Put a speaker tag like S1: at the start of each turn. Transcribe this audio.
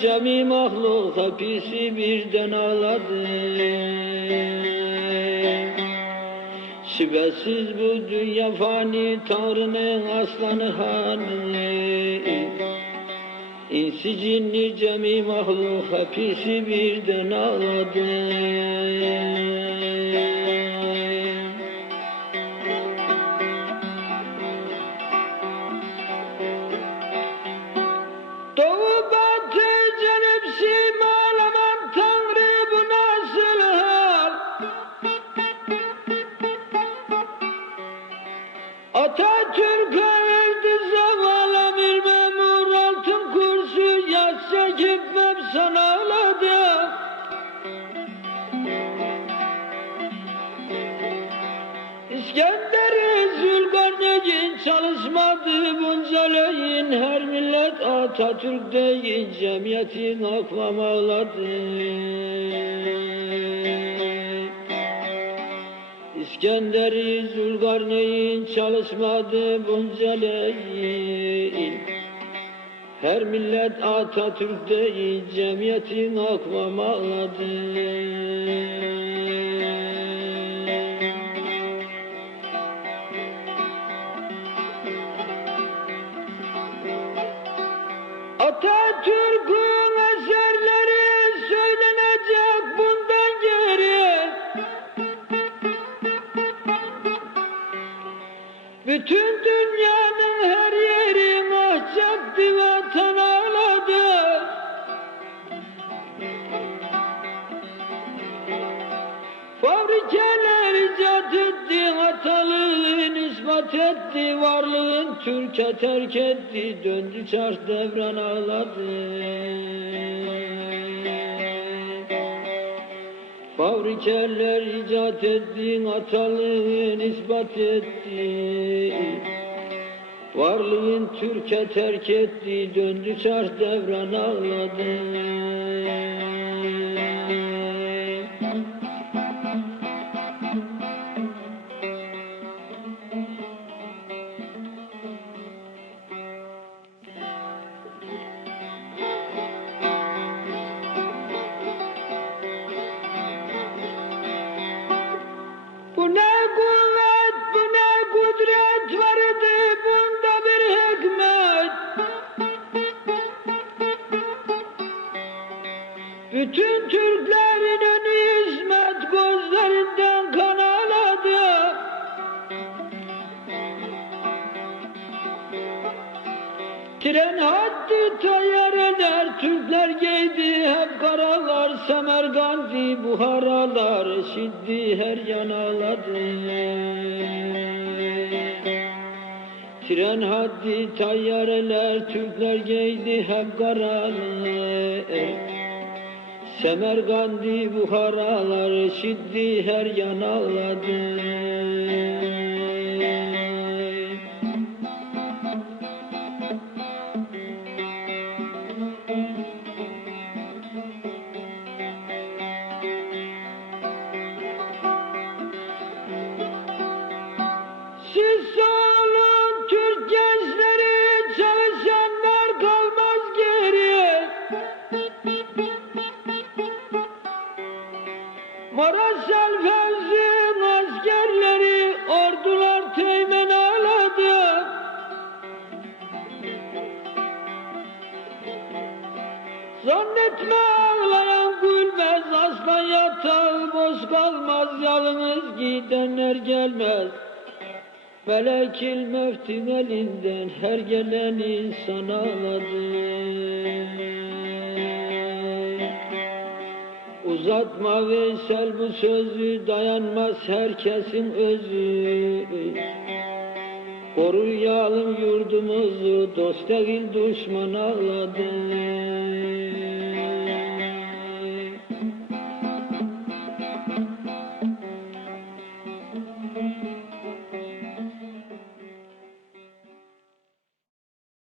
S1: cemi mahluk hepsi birden ağladı. Şüphesiz bu dünya fani Tanrı'nın aslanı hanı. İnsi cinni cemi mahluk hepsi birden ağladı Çalışmadı bunca leyin Her millet Atatürk deyin cemiyetin akvam ağladı İskender'i Zülkarneyn çalışmadı bunca leyin. Her millet Atatürk deyin cemiyetin akvam Bütün dünyanın her yeri mahcaktı vatan ağladı Fabrikeler icat etti, hatalığın ispat etti, varlığın Türkiye terk etti, döndü çarş devran ağladı. Fabrikeler icat etti, hatalığın ispat etti, varlığın Türkiye terk etti, döndü çarş devran ağladı. Bütün Türklerin önü hizmet gözlerinden kan ağladı. Tren haddi tayyareler Türkler giydi hep karalar Semergandi buharalar Şiddi her yan ağladı Tren haddi tayyareler Türkler giydi hep karalar Semergandi buharalar Şiddi her yan ağladı Zannetme ağlayan gülmez, aslan yatağı boz kalmaz, yalnız gidenler gelmez. Melekil mevtin elinden her gelen insan ağladı. Uzatma Veysel bu sözü dayanmaz herkesin özü. Koruyalım yurdumuzu dost değil düşman ağladı